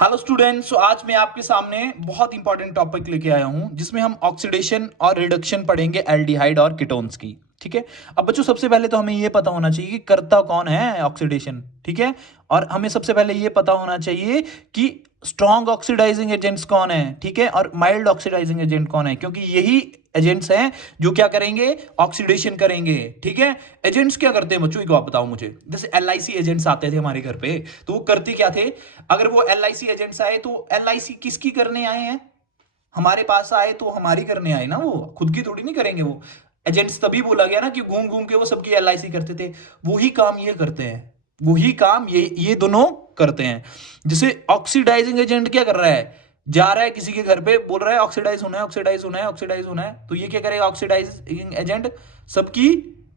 Hello students, आज मैं आपके सामने बहुत इंपॉर्टेंट टॉपिक लेके आया हूं जिसमें हम ऑक्सीडेशन और रिडक्शन पढ़ेंगे एल्डिहाइड और कीटोन्स की। ठीक है। अब बच्चों सबसे पहले तो हमें ये पता होना चाहिए कि करता कौन है ऑक्सीडेशन। ठीक है। और हमें सबसे पहले ये पता होना चाहिए कि स्ट्रॉन्ग ऑक्सीडाइजिंग एजेंट्स कौन है, ठीक है, और माइल्ड ऑक्सीडाइजिंग एजेंट कौन है, क्योंकि यही एजेंट्स हैं जो क्या करेंगे, ऑक्सीडेशन करेंगे। ठीक है। एजेंट्स क्या करते हैं बच्चों, एक बात बताओ मुझे। जैसे एलआईसी एजेंट्स आते थे हमारे घर पे, तो वो करते क्या थे। अगर वो एलआईसी एजेंट्स आए तो एलआईसी किसकी करने आए हैं, हमारे पास आए तो हमारी करने आए ना, वो खुद की थोड़ी नहीं करेंगे। वो एजेंट्स तभी बोला गया ना कि घूम घूम के वो सबकी एलआईसी करते थे। वही काम ये करते हैं, वही काम ये दोनों करते हैं। जैसे ऑक्सीडाइजिंग एजेंट क्या कर रहा है, जा रहा है किसी के घर पे, बोल रहा है ऑक्सीडाइज होना है, ऑक्सीडाइज होना है, ऑक्सीडाइज होना है, तो ये क्या करेगा, ऑक्सीडाइजिंग एजेंट सबकी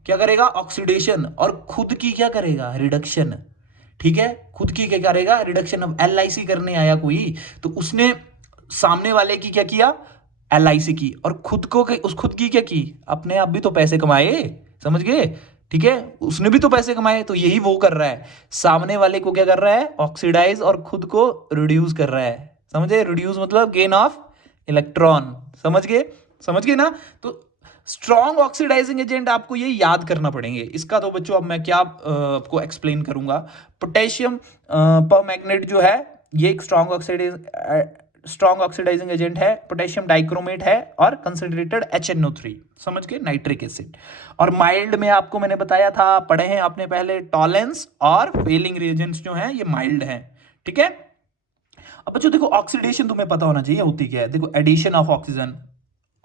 क्या करेगा, ऑक्सीडेशन, और खुद की क्या करेगा, रिडक्शन। ठीक है। खुद की क्या करेगा, रिडक्शन। अब एलआईसी करने आया कोई, तो उसने सामने वाले की क्या किया, एलआईसी की, और खुद को उस खुद की क्या की, अपने आप भी तो पैसे कमाए, समझ गए। ठीक है। उसने भी तो पैसे कमाए, तो यही वो कर रहा है, सामने वाले को क्या कर रहा है, ऑक्सीडाइज, और खुद को रिड्यूस कर रहा है। समझे, रिड्यूस मतलब गेन ऑफ इलेक्ट्रॉन। समझ गए, समझ गए ना। तो स्ट्रॉन्ग ऑक्सीडाइजिंग एजेंट आपको ये याद करना पड़ेंगे। इसका तो बच्चों अब मैं क्या आपको एक्सप्लेन करूंगा। पोटेशियम परमैग्नेट जो है, ये एक स्ट्रॉन्ग ऑक्सीडाइजिंग एजेंट है, पोटेशियम डाइक्रोमेट है, और कंसंट्रेटेड HNO3, समझ के, नाइट्रिक एसिड। और माइल्ड में आपको मैंने बताया था, पढ़े हैं आपने पहले, टॉलेंस और फेलिंग रिएजेंट्स जो हैं ये माइल्ड हैं। ठीक है। अब बच्चों देखो, ऑक्सीडेशन तुम्हें पता होना चाहिए होती क्या है। देखो, एडिशन ऑफ ऑक्सीजन,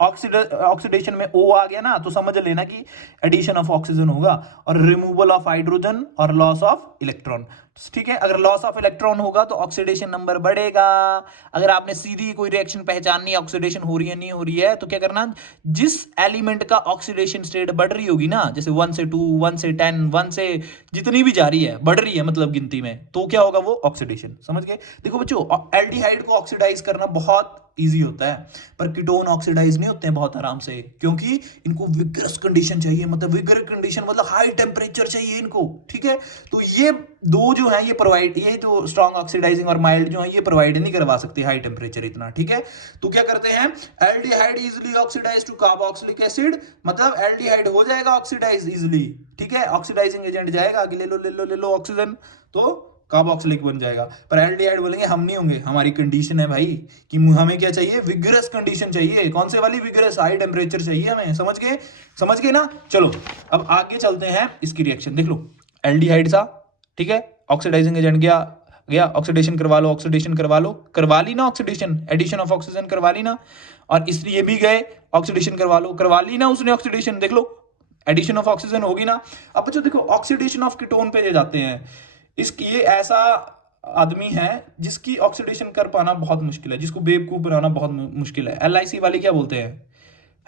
ऑक्सीडेशन में O आ गया ना, तो समझ लेना कि एडिशन ऑफ ऑक्सीजन होगा, और रिमूवल ऑफ हाइड्रोजन और लॉस ऑफ इलेक्ट्रॉन। ठीक है। अगर लॉस ऑफ इलेक्ट्रॉन होगा तो ऑक्सीडेशन नंबर बढ़ेगा। अगर आपने सीधी कोई रिएक्शन पहचाननी है, ऑक्सीडेशन हो रही है नहीं हो रही है, तो क्या करना, जिस एलिमेंट का ऑक्सीडेशन स्टेट बढ़ रही होगी ना, जैसे 1 से 2, 1 से 10, 1 से जितनी भी जा रही है, बढ़ रही है मतलब गिनती में, तो क्या होगा, वो ऑक्सीडेशन। समझ गए। देखो बच्चों, एल्डिहाइड को ऑक्सीडाइज करना बहुत इजी होता है, पर कीटोन ऑक्सीडाइज नहीं होते हैं बहुत आराम से, क्योंकि इनको विगरस कंडीशन चाहिए, मतलब विगर कंडीशन मतलब हाई टेम्परेचर चाहिए इनको। ठीक है। तो ये दो जो है, ये प्रोवाइड, ये जो स्ट्रॉन्ग ऑक्सीडाइजिंग और माइल्ड जो है, ये प्रोवाइड नहीं करवा सकते हाई टेम्परेचर इतना। ठीक है। तो क्या करते हैं, aldehyde easily oxidize to carboxylic acid, मतलब एल्डिहाइड हो जाएगा ऑक्सीडाइज इजिली। ठीक है। ऑक्सीडाइजिंग एजेंट जाएगा कि ले लो ले लो ले लो ऑक्सीजन, तो कार्बोक्सिलिक बन जाएगा। पर एल्डिहाइड बोलेंगे हम नहीं होंगे, हमारी कंडीशन है भाई कि हमें क्या चाहिए, विगरस कंडीशन चाहिए। कौन से वाली विगरस, हाई टेम्परेचर चाहिए हमें। समझ गए, समझ गए ना। चलो अब आगे चलते हैं, इसकी रिएक्शन देख लो। एल्डिहाइड सा, ठीक है, ऑक्सीडाइजिंग एजेंट गया, गया ऑक्सीडेशन करवा लो, ऑक्सीडेशन करवा लो, करवा ली ना ऑक्सीडेशन, एडिशन ऑफ ऑक्सीजन करवा ली ना। और इसलिए भी गए, ऑक्सीडेशन करवा लो, करवा ली ना उसने ऑक्सीडेशन, देख लो एडिशन ऑफ ऑक्सीजन होगी ना। अब बच्चों देखो, ऑक्सीडेशन ऑफ कीटोन पे जाते हैं। इसकी ये ऐसा आदमी है जिसकी ऑक्सीडेशन कर पाना बहुत मुश्किल है, जिसको बेवकूफ बनाना बहुत मुश्किल है। एलआईसी वाले क्या बोलते हैं,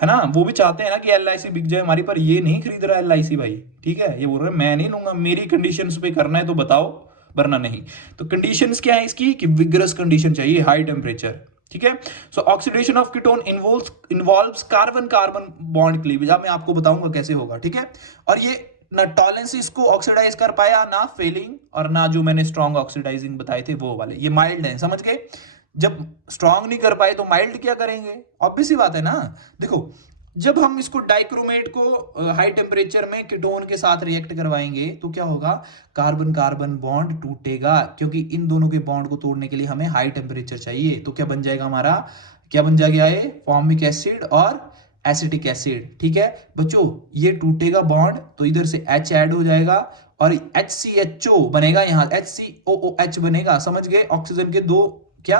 है ना, वो भी चाहते हैं ना कि एलआईसी बिक जाए हमारी, पर ये नहीं खरीद रहा एलआईसी भाई। ठीक है। ये बोल रहे हैं मैं नहीं लूंगा, मेरी कंडीशंस पे करना है तो बताओ, वरना नहीं। तो कंडीशंस क्या है इसकी, कि विगरस कंडीशन चाहिए, हाई टेम्परेचर। ठीक है। सो oxidation of ketone involves carbon carbon bond cleavage. अब मैं आपको बताऊंगा कैसे होगा। ठीक है। और ये ना टॉलेंस इसको ऑक्सीडाइज कर पाया, ना फेलिंग, और ना जो मैंने स्ट्रॉन्ग ऑक्सीडाइजिंग बताए थे वो वाले, ये माइल्ड है, समझ गए। जब स्ट्रॉन्ग नहीं कर पाए तो माइल्ड क्या करेंगे, ऑब्वियस सी बात है ना। देखो, जब हम इसको डाइक्रोमेट को हाई टेम्परेचर में कीटोन के साथ रिएक्ट करवाएंगे तो क्या होगा, कार्बन कार्बन बॉन्ड टूटेगा, क्योंकि इन दोनों के बॉन्ड को तोड़ने के लिए हमें हाई टेम्परेचर चाहिए। तो क्या बन जाएगा हमारा, क्या बन जाएगा, ये फॉर्मिक एसिड और एसिटिक एसिड। ठीक है बच्चों, ये टूटेगा बॉन्ड तो इधर से H ऐड हो जाएगा, और HCHO बनेगा, यहाँ HCOOH बनेगा। समझ गए, ऑक्सीजन के दो क्या,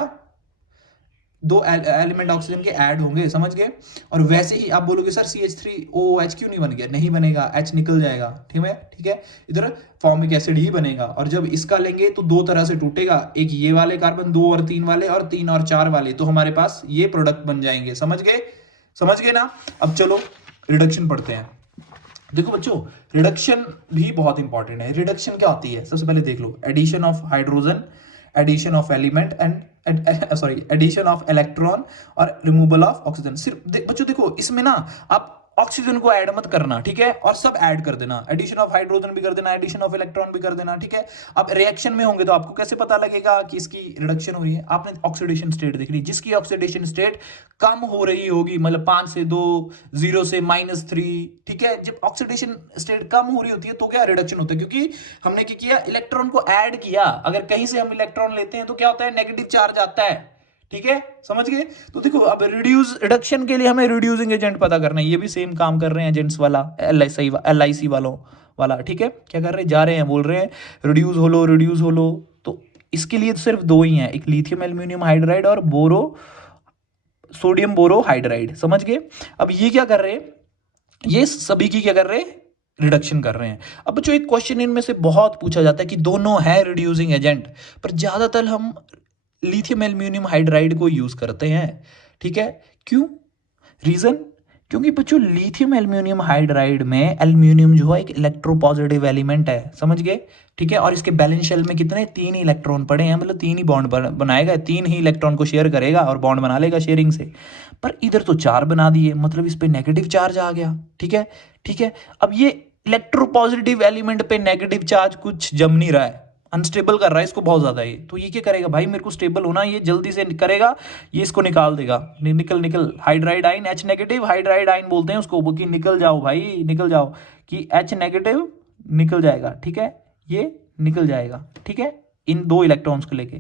दो एलिमेंट ऑक्सीजन के ऐड होंगे, समझ गए। और वैसे ही आप बोलोगे सर CH3OH क्यों नहीं बन गया, नहीं बनेगा, H निकल जाएगा। ठीक है, ठीक है, इधर फॉर्मिक एसिड ही बनेगा। और जब इसका लेंगे तो दो तरह से टूटेगा, एक ये वाले कार्बन 2 और 3 वाले, और 3 और 4 वाले, तो हमारे पास ये प्रोडक्ट बन जाएंगे। समझ गए, समझ गए ना। अब चलो रिडक्शन पढ़ते हैं। देखो बच्चों, रिडक्शन भी बहुत इंपॉर्टेंट है। रिडक्शन क्या होती है, सबसे पहले देख लो, addition of hydrogen, addition of element and sorry addition of electron, और रिमूवल ऑफ ऑक्सीजन। सिर्फ बच्चों देखो, इसमें ना आप ऑक्सीजन को ऐड मत करना, ठीक है, और सब ऐड कर देना, एडिशन ऑफ हाइड्रोजन भी कर देना, एडिशन ऑफ इलेक्ट्रॉन भी कर देना, ठीक है। अब रिएक्शन में होंगे तो आपको कैसे पता लगेगा कि इसकी रिडक्शन हो रही है? आपने ऑक्सीडेशन स्टेट देख ली, जिसकी ऑक्सीडेशन स्टेट कम हो रही होगी, मतलब 5 से 2, 0 से -3, ठीक है। जब ऑक्सीडेशन स्टेट कम हो रही होती है तो क्या रिडक्शन होता है, क्योंकि हमने क्या किया, इलेक्ट्रॉन को ऐड किया। अगर कहीं से हम इलेक्ट्रॉन लेते हैं तो क्या होता है, नेगेटिव चार्ज आता है, ठीक है, समझ गए। तो देखो अब रिडक्शन के लिए हमें रिड्यूसिंग एजेंट पता करना है, ये भी सेम काम कर रहे हैं एजेंट्स वाला, LIC वालों वाला, ठीक है। क्या कर रहे हैं, जा रहे हैं, बोल रहे हैं रिड्यूस हो लो। तो इसके लिए तो सिर्फ दो ही हैं, एक लिथियम एल्यूमिनियम हाइड्राइड और सोडियम बोरो हाइड्राइड, समझ गए। अब ये क्या कर रहे हैं, ये सभी की क्या कर रहे हैं, रिडक्शन कर रहे हैं। अब बच्चों एक क्वेश्चन इनमें से बहुत पूछा जाता है कि दोनों है रिड्यूसिंग एजेंट, पर ज्यादातर हम लिथियम एल्यूमिनियम हाइड्राइड को यूज करते हैं, ठीक है। क्यों? रीजन, क्योंकि बच्चों लिथियम एल्यूमिनियम हाइड्राइड में एल्यूमिनियम जो है एक इलेक्ट्रोपॉजिटिव एलिमेंट है, समझ गए, ठीक है। और इसके बैलेंस शेल में कितने, 3 ही इलेक्ट्रॉन पड़े हैं, मतलब 3 ही बॉन्ड बनाएगा, 3 ही इलेक्ट्रॉन को शेयर करेगा और बॉन्ड बना लेगा शेयरिंग से। पर इधर तो 4 बना दिए, मतलब इस पे नेगेटिव चार्ज आ गया, ठीक है, ठीक है। अब ये इलेक्ट्रोपॉजिटिव एलिमेंट पे नेगेटिव चार्ज कुछ जम नहीं रहा है, अनस्टेबल कर रहा है इसको बहुत ज्यादा। ये तो ये क्या करेगा भाई, मेरे को स्टेबल होना, ये जल्दी से करेगा, ये इसको निकाल देगा, निकल हाइड्राइड आइन, H नेगेटिव हाइड्राइड आइन बोलते हैं उसको, कि निकल जाओ भाई, निकल जाओ, कि H नेगेटिव निकल जाएगा, ठीक है, ये निकल जाएगा, ठीक है, इन 2 इलेक्ट्रॉन्स को लेके,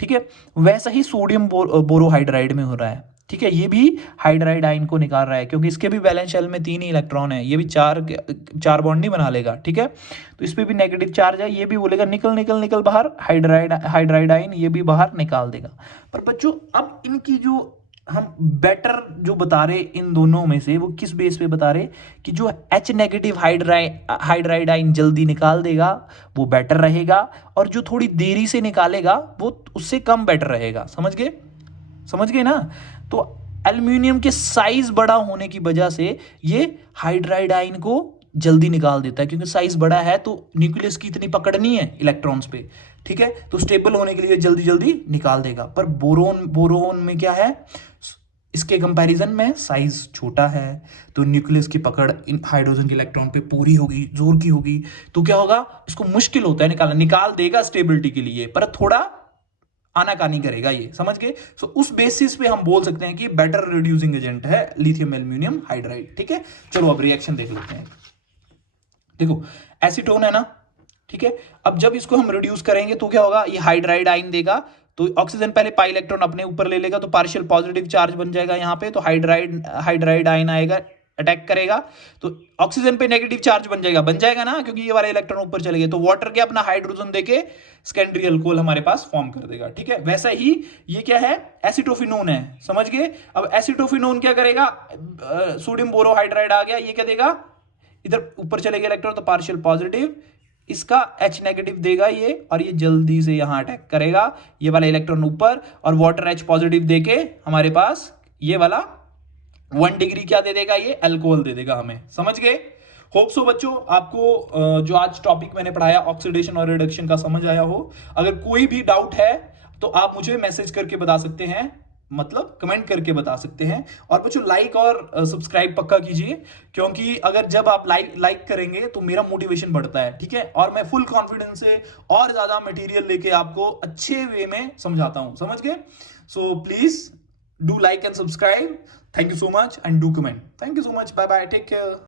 ठीक है। वैसा ही सोडियम बोरोहाइड्राइड में हो रहा है, ठीक है, ये भी हाइड्राइड आइन को निकाल रहा है, क्योंकि इसके भी वैलेंस शेल में 3 ही इलेक्ट्रॉन है, ये भी चार बॉन्ड नहीं बना लेगा, ठीक है। तो इस पे भी नेगेटिव चार्ज है, ये भी बोलेगा निकल बाहर, हाइड्राइड आइन ये भी बाहर निकाल देगा। पर बच्चों अब इनकी जो हम बेटर जो बता रहे इन दोनों में से, वो किस बेस पे बता रहे, कि जो H नेगेटिव हाइड्राइड आइन जल्दी निकाल देगा वो बेटर रहेगा, और जो थोड़ी देरी से निकालेगा वो उससे कम बेटर रहेगा, समझ गए ना। तो एल्यूमिनियम के साइज बड़ा होने की वजह से ये हाइड्राइड आइन को जल्दी निकाल देता है, क्योंकि साइज बड़ा है तो न्यूक्लियस की इतनी पकड़ नहीं है इलेक्ट्रॉन्स पे, ठीक है, तो स्टेबल होने के लिए जल्दी जल्दी निकाल देगा। पर बोरोन में क्या है, इसके कंपैरिजन में साइज छोटा है, तो न्यूक्लियस की पकड़ इन हाइड्रोजन के इलेक्ट्रॉन पे पूरी होगी, जोर की होगी, तो क्या होगा, इसको मुश्किल होता है निकालना, निकाल देगा स्टेबिलिटी के लिए, पर थोड़ा आनाकानी करेगा ये, समझ गए। सो उस बेसिस पे हम बोल सकते हैं कि बेटर रिड्यूसिंग एजेंट है लिथियम एल्यूमिनियम हाइड्राइड, ठीक है। चलो अब रिएक्शन देख लेते हैं। देखो एसीटोन है ना, ठीक है। अब जब इसको हम रिड्यूस करेंगे तो क्या होगा, ये हाइड्राइड आइन देगा, तो ऑक्सीजन पहले पाई इलेक्ट्रॉन अपने ऊपर ले लेगा, तो पार्शियल पॉजिटिव चार्ज बन जाएगा यहाँ पे, तो हाइड्राइड आइन आएगा, अटैक करेगा, तो ऑक्सीजन पे नेगेटिव चार्ज बन जाएगा ना, क्योंकि ये वाला इलेक्ट्रॉन ऊपर चले गए, तो वाटर के अपना हाइड्रोजन देके सेकेंडरी अल्कोहल हमारे पास फॉर्म कर देगा, ठीक है। वैसा ही ये क्या है, एसिटोफिनोन है, समझ गए। अब एसिटोफिनोन क्या करेगा, सोडियम बोरोहाइड्राइड आ गया, ये क्या देगा, इधर ऊपर चले गए इलेक्ट्रॉन, तो पार्शियल पॉजिटिव, इसका H नेगेटिव देगा ये, और ये जल्दी से यहां अटैक करेगा, ये वाला इलेक्ट्रॉन ऊपर, और वाटर H पॉजिटिव देके हमारे पास ये वाला 1 डिग्री क्या दे देगा, ये अल्कोहल दे देगा हमें, समझ गए। होप सो बच्चों आपको जो आज टॉपिक मैंने पढ़ाया ऑक्सीडेशन और रिडक्शन का समझ आया हो। अगर कोई भी डाउट है तो आप मुझे मैसेज करके बता सकते हैं, मतलब कमेंट करके बता सकते हैं। और बच्चों लाइक और सब्सक्राइब पक्का कीजिए, क्योंकि अगर जब आप लाइक करेंगे तो मेरा मोटिवेशन बढ़ता है, ठीक है, और मैं फुल कॉन्फिडेंस से और ज्यादा मटेरियल लेके आपको अच्छे वे में समझाता हूं, समझ गए। So please do like and subscribe, thank you so much, and do comment, thank you so much, bye bye, take care.